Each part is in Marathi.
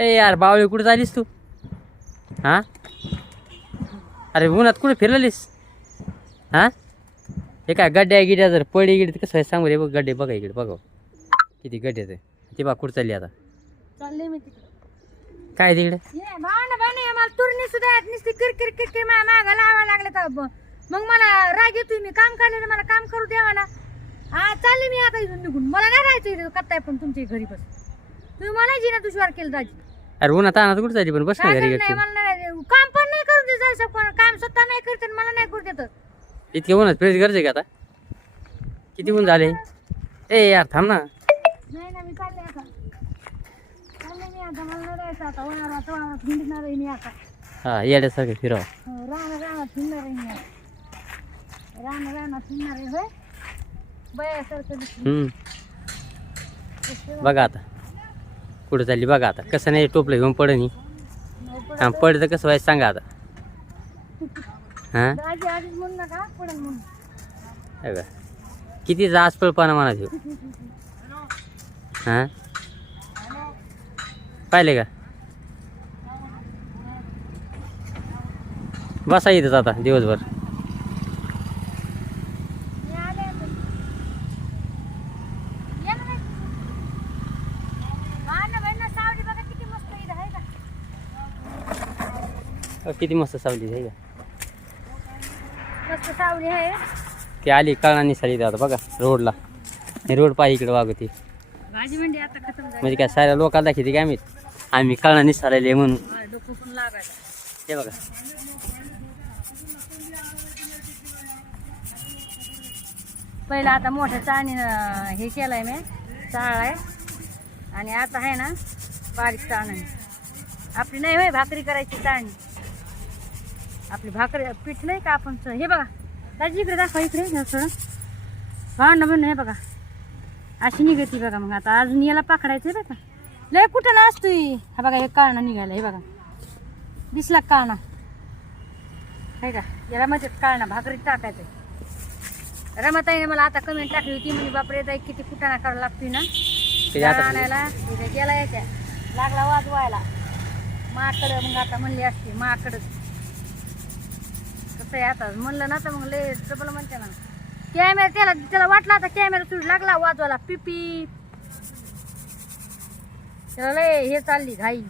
ए यार बावळी कुठं चालीस तू? हा? अरे उन्हात कुठे फिरलेलीस? हा? हे काय गड्ड्या गिड्या जर पडी गिडी कसं आहे? सांगू रे बघ गड्डे बघा इकडे बघा. किती गड्डे ते ती बा कुठं चालली आता. चालले मी तिकडे. काय तिकडे? ये भावना भावना मला तुरणी सुद्धा येत नुसती. किरकिर किरकिर माझ्या मागं लावा लागले तर. ब- मग मला राग येतोय मी. काम काढलं मला काम करू द्यावा ना हा चालले मी आता इथून निघून. मला नाही राहायचं इथं. कत्ताय पण तुमच्या घरी बस. तुम्ही मला जी ना दुश्वार केलं दाजी. अरे उन्हात आणत कुठं चालली पण? बस ना घरी नाही, मला नाही काम पण नाही करू देत जरासं पण काम स्वतः नाही करते आणि मला नाही करू देत इतके उन्हात फ्रेश गरजे का आता? किती ऊन झाले? ए यार थांब ना. नाही ना मी चालले आता. चालले मी आता मला नाही राहायचं आता. वळाला वळाला हिंडणार आहे मी आता. हा येड्यासारखं फिरव. राहणं राहणं फिरणार आहे मी राहणं राहणं फिरणार आहे होय? बयासारखं दिसलं. हम्म. बघा आता. कुठं चालली बघा आता. कसं नाही टोपलं घेऊन पडणी नाही पडत. पडतं कसं व्हायचं सांगा आता. हां? दाजी आधीच म्हणू नका किती जासपळपणा म्हणा घेऊ हां? पाहिले का? बसा इथंच आता दिवसभर मी आले आता. या ना बाई. हा ना बाई ना, सावली बघा किती मस्त इथं आहे का अ, किती मस्त सावली आहे मस्त सावली आहे. ती आली कळणा निसाली आता बघा रोडला. हे रोड पाहि इकडे वागती. भाजी मंडी आता खतम म्हणजे काय साऱ्या लोकांना दाखवते काय आम्ही आम्ही कळणा निसालेले म्हणून. हा, हे बघा. पहिलं आता मोठ्या चाळणीनं हे केलंय मी. चाळलाय आणि आता आहे ना बारीक चाळण. आहे आपली नाही होय भाकरी करायची चाळणी. आपली भाकरी पीठ नाही का आपण हे बघा दाजी इकडे दाखवा इकडे हे थोडं भावना बन हे बघा. अशी निघती बघा मग आता. अजून याला पाकडायचं बघा लय कुठं ना असतोय हा बघा हे काळणा निघाला हे बघा. दिसला काळणा? आहे का? याला म्हणजे काळणा भाकरीत टाकायचं रमाताईने मला आता कमेंट टाकली होती म्हणजे बापरे ताई किती कुटाणा करावा लागतोय ना? आणायला गेला याच्या? लागला वाजवायला. माकडं मग आता म्हणली असते माकडं. कसं आहे आता. म्हणलं ना तर मग लय ट्रबल म्हणते ना. कॅमेरा त्याला त्याला वाटला आता कॅमेरा सुरू लागला वाजवायला पिपी. त्याला लय हे चालली घाई.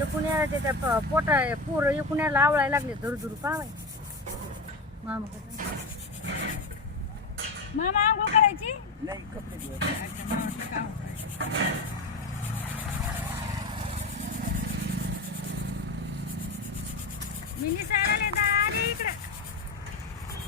एकूण याला त्याच्या प- पोटा पोरं एकूण याला आवळायला लागले धरू धरू पावाय मामा? मामा आंघोळ करायची? मी निसायला आले दारी इकडं.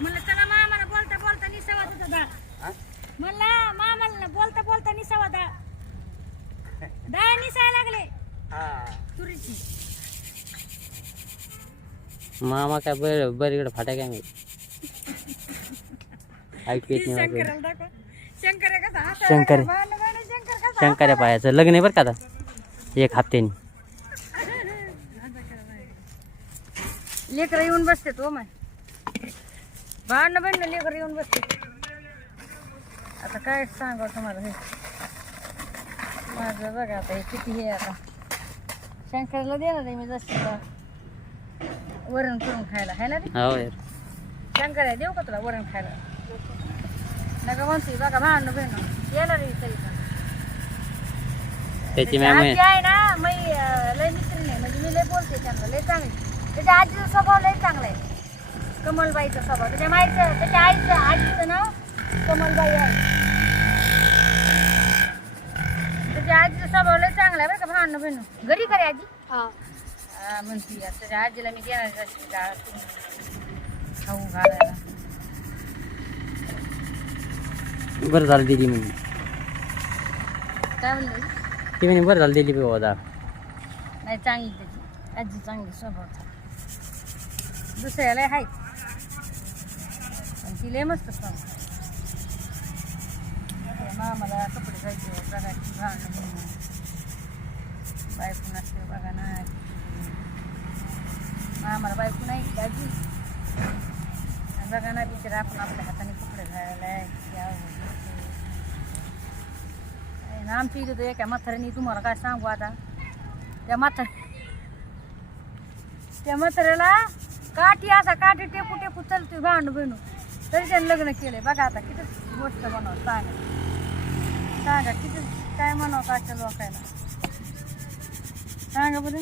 म्हणलं चला मामाला बोलता बोलता निसावा तुझा डाळ म्हणलं मामाला बोलता बोलता निसावा डाळ डाळ निसायला लागले. तुरीची. मामा काय बर बरं इकडे फाट्या काय माहिती ऐकू येत नाही माझं. शंकराला दाखव. शंकर शंकर पायाचं लग्न आहे बरं का आता. एक हप्त्यानी. लेकर येऊन बसते तो माय. भांडणं भांडणं लेकर येऊन बसते आता काय सांगाव तुम्हाला हे? माझं बघा आता हे किती हे आता. शंकरला देणार आहे मी जसं वरण करून खायला आहे ना हो यार शंकर आहे देऊ का तुला वरण खायला? नका म्हणते बघा भांडणं येणार आहे तरी पण त्याची त्याची मॅम आजी आहे ना मी अं, लय मित्री नाही म्हणजे मी लय बोलते त्यांना लय चांगली त्याच्या आजीचा स्वभाव लय चांगला आहे कमलबाईचा स्वभाव त्याच्या माईचं त्याच्या आईचं आजीचं नाव कमलबाई आहे त्याच्या आजीचा स्वभाव लय चांगला आहे बरं का भांडणं भिन्न घरी करे आजी हा म्हणती आता त्याच्या आजीला मी देणार आहे डाळ खाऊ घालायला बरं झालं दिली म्हणजे काय म्हणलं? ती म्हणे बरं झालं दिली बाबा दाळ नाही चांगली त्याची आजी चांगली स्वभाव दुसऱ्याला आहेत पण ती लय मस्त स्वभाव मामाला कपडे घ्यायचे प्रकारची भांडणं बायको नसते बघा ना. आम्हाला बायको नाही दाजी आणि बघा ना बिचारा आपण आपल्या हाताने कपडे घालायला आहे. ना, आमच्या इथे तर एका म्हाताऱ्याने तुम्हाला काय सांगू आता. त्या म्हातार त्या म्हाताऱ्याला काठी असा काठी टेपू टेपू चलते भांडू बहिणू तरी त्याने लग्न केले बघा आता किती गोष्ट म्हणावं सांगा. सांगा किती काय म्हणावं काच्या लोकायला. सांगा बरं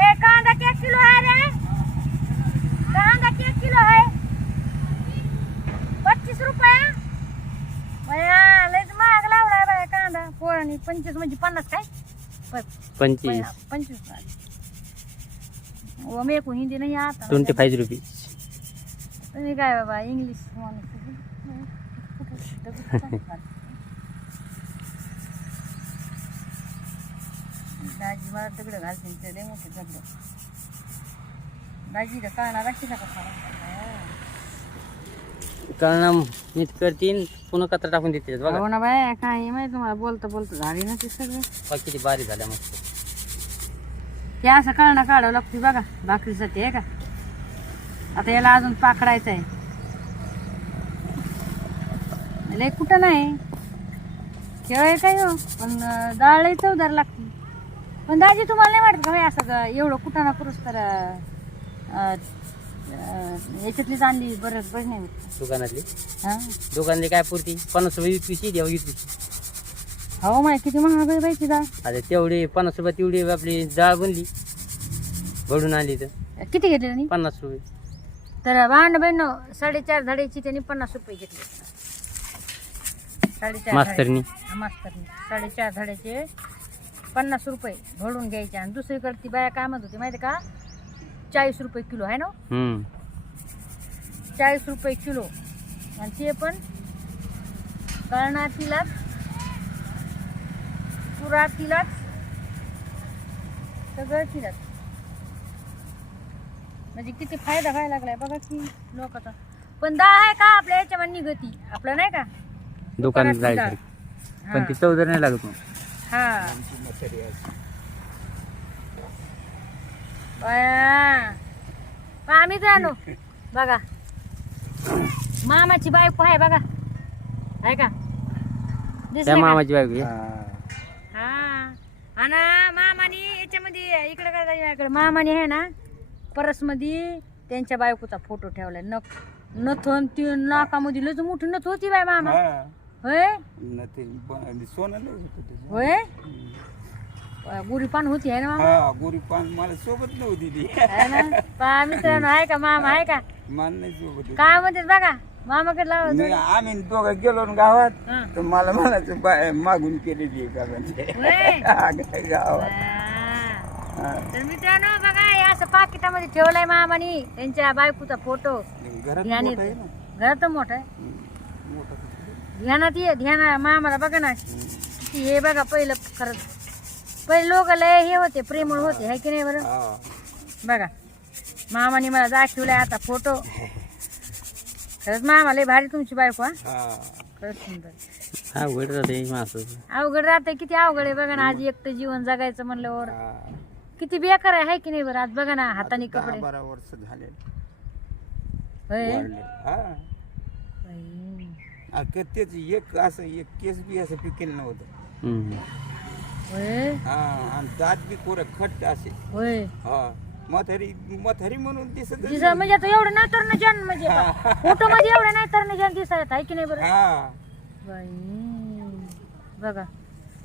ए कांदा किती किलो आहे रे कांदा किती किलो आहे पच्चीस रुपये बया लयच महाग लावलाय बाया कांदा पोळानी पंचवीस म्हणजे पन्नास काय? प- पंचवीस. पंचवीस. वो मेरे को हिंदी नहीं आता? Twenty five rupees. तुम्ही काय बाबा इंग्लिश दाजी मला दगड घालते ते लय मोठे दगड. दाजी का काना राखी नका कारण मीच करतीन पुन्हा कचरा टाकून देते बघा. हो ना बाय काय माहिती तुम्हाला? बोलता बोलता झाली ना ते सगळं. बघा किती बारी झाल्या मस्त. ते असं कळणं काढावं लागते बघा भाकरीसाठी आहे का? आता याला अजून पाकडायचं आहे. लय कुठं नाही. खेळायचं आहे हो? पण डाळ चवदार लागते. पण दाजी तुम्हाला नाही वाटत का बाई असं ग- एवढं कुठं ना करूस तर अं, याच्यातलीच आणली बरं बरं नाही होत. दुकानातली? हां? दुकानातली काय पुरती? पन्नास रुपये पिशी द्या विकली हो माय किती महाग आहे बाई ती डाळ आता तेवढी पन्नास रुपये तेवढी आपली डाळ बनली. भरून आली तर. किती घेतली त्यांनी? पन्नास रुपये. तर भांड बहिण साडेचार झाडाची त्यांनी पन्नास रुपये घेतले. साडेचार मास्तरनी. झाडे- हा, मास्तरनी. साडेचार झाडाचे पन्नास रुपये भरून घ्यायचे. आणि दुसरीकडे ती बाया काय म्हणत होती माहिती का? चाळीस रुपये किलो आहे ना? हम्म. चाळीस रुपये किलो. आणि ते पण कर्णातीलाच पुरातीलाच सगळं तिलाच म्हणजे किती फायदा व्हायला लागलाय बघा की लोकांचा पण दहा आहे का आपल्या याच्यामध्ये निघती? आपलं नाही का? दुकानात जायचं. पण ती चौदर नाही लागत मग. हा. बाया पण आम्ही जाणू बघा. मामाची बायको आहे बघा. आहे का? त्या दिसलं का? मामाची बायको आहे. हा. आणि मामाने याच्यामध्ये इकडे काय इकडे. मामाने आहे ना परसमध्ये त्यांच्या बायकोचा फोटो ठेवलाय. नख नथन ती नाकामध्ये लच मोठी नथ होती बाय मामा. होय? सोनं लय होतं त्याचं. होय? गुरी पान होती आहे ना मामा? हा मला सोबत नव्हती ती. आहे ना? पहा मित्रांनो आहे का मामा आहे का? मान नाही सोबत होती. काय म्हणते बघा मामाकडे लावा मी आम्ही दोघं गेलो ना गावात हा. तर मला म्हणायचं बाय मागून केलेली आहे का म्हणजे? होय. हा, काय गावात. हा. हा. तर मित्रांनो बघा हे असं पाकिटामध्ये ठेवलाय मामानी त्यांच्या बायकोचा फोटो. घरात ध्यान मोठं आहे ना? घरात मोठा आहे. हम्म, मोठं ध्यानात ये ध्याना मामाला बघा ना. किती हे बघा पहिलं खरंच. पहिले लोक लय हे होते प्रेमळ होते है की नाही बरं? हा. बघा मामाने मला दाखवलाय आता फोटो. खरंच मामा लय भारी तुमची बायको हा. खरंच सुंदर. हा जाते माणसं. अवघड राहते किती अवघड आहे बघा ना आज एकटं जीवन जगायचं म्हणल्यावर. हा. किती बेकार आहे हाय की नाही बरं आज बघा ना हाताने कपडे. बारा वर्ष झाले. होय? हा. बाई. तेच एक असं एक केस बी असं पिकेल नव्हतं. होय? हा दात बी कोर खट्ट असे. होय. हा मथारी मथारी म्हणून दिसत तिचं म्हणजे आता एवढं नाही तर जन म्हणजे फोटो मध्ये एवढं नाही तर जन दिसायला आहे की नाही बरं? हा. बाई बघा.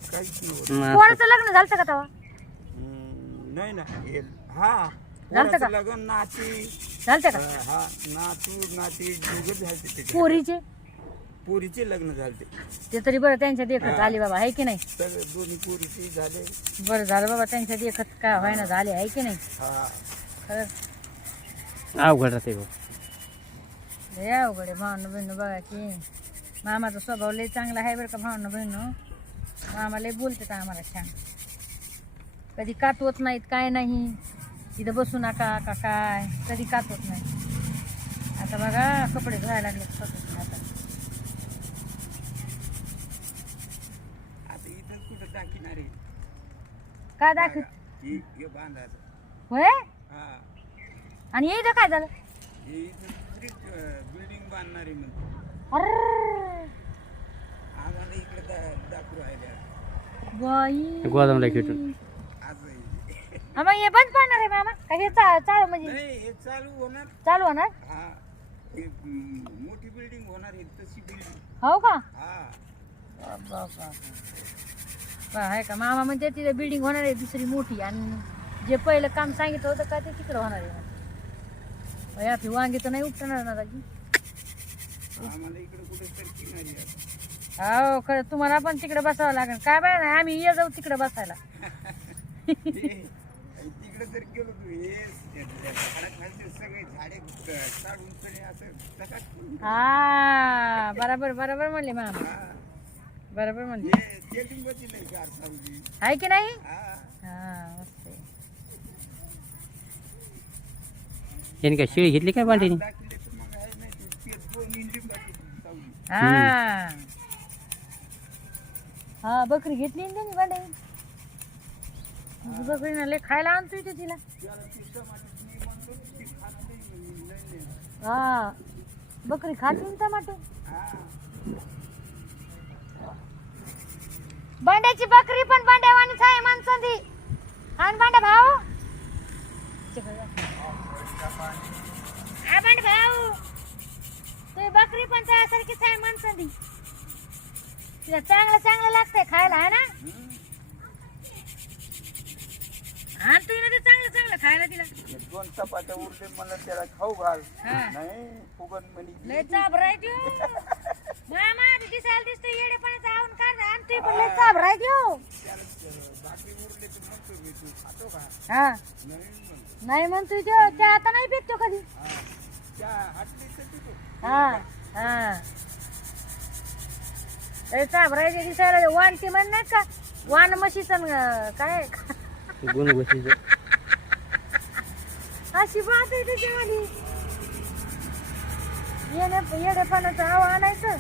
कोणाचं लग्न झालं का तेव्हा? हम्म, नाही ना हे हा. झालतं का? पोराचं लग्न नाती. झालं का? हा नातू नाती दोघं झालते त्याच्या पोरीचे? पोरीचे लग्न झालते. ते तरी बरं त्यांच्या देखत झाली बाबा आहे की नाही? सगळे दोन्ही पोरीचे झाले. बरं झालं बाबा त्यांच्या देखत काय व्हायना झाले आहे की नाही? हा. खरंच अवघड राहते बघ लय अवघड आहे भावनं बहिणं बघा की. मामाचा स्वभाव लय चांगला आहे बरं का भावनं बहिणं? मामा लय बोलते का आम्हाला छान. कधी कातवत नाहीत काय नाही. इथं बसू नका का काय? कधी कातवत नाही आता बघा कपडे धुवायला लागले स्वतःचे आता आता इथं कुठं दाखिणार आहे काय दाखव हे हे बांधायचं. होय? हा. आणि इथं काय झालं? हे बिल्डिंग बांधणार आहे म्हणते अर्र आम्हाला इकडे दा दाखवू बाई. गोदामला खेटून आज हा, मग हे बंद पडणार आहे मामा. का हे चा- चालू म्हणजे? नाही हे चालू होणार. चालू होणार? हा. हे म, मोठी बिल्डिंग होणार आहे तशी बिल्डिंग हो का? हा. आहे का? मामा म्हणते तिथे बिल्डिंग होणार आहे दुसरी मोठी. आणि जे पहिलं काम सांगितलं होतं का ते तिकडं होणार आहे आपली वांगी तर नाही उपटणार ना दाजी. हो खरं तुम्हाला पण तिकडे बसावं लागेल. काय बाय नाही आम्ही ये जाऊ तिकडे बसायला. हे, तिकडे जर गेलो तू हे झाडाखालचे सगळे झाडे क- काढून सगळे असं टकाट करून हा बरोबर बरोबर म्हणले मामा. बरोबर म्हणले. हे नाही आहे की नाही? हा. हा मस्त आहे. याने काय शेळी घेतली काय नाही सावली. हा. हा बकरी घेतली ना त्यांनी भांडे. बकरीनं लय खायला आणतोय तो तिला. नाही नाही नाही हा. बकरी खाती ना टमाटो हा. बांड्याची बकरी पण बांड्यावानीच आहे माणसांची. आण बांड्या भाऊ. हा बांड भाऊ. ते बकरी पण त्यासारखीच आहे माणसांची. तिला चांगलं चांगलं लागतंय खायला आहे ना. आणतोय ना ते चांगलं चांगलं खायला तिला. हे दोन चपात्या उरले मला त्याला खाऊ घाल. हा. नाही फुगन म्हणे. लय मामा दिसायला पण लय का हा. नाही म्हणतो म्हणतोय त्यो आता नाही पितो कधी. हा हा. हा लय दिसायला वाण ते म्हण नाही का? वाण म्हशीचं न- काय? अशी बात आहे त्याच्यावाली. येणे येडेपणाचं आव आणायचं.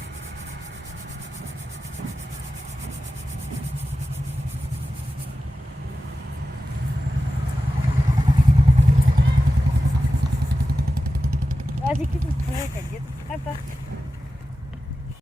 अशी किती आता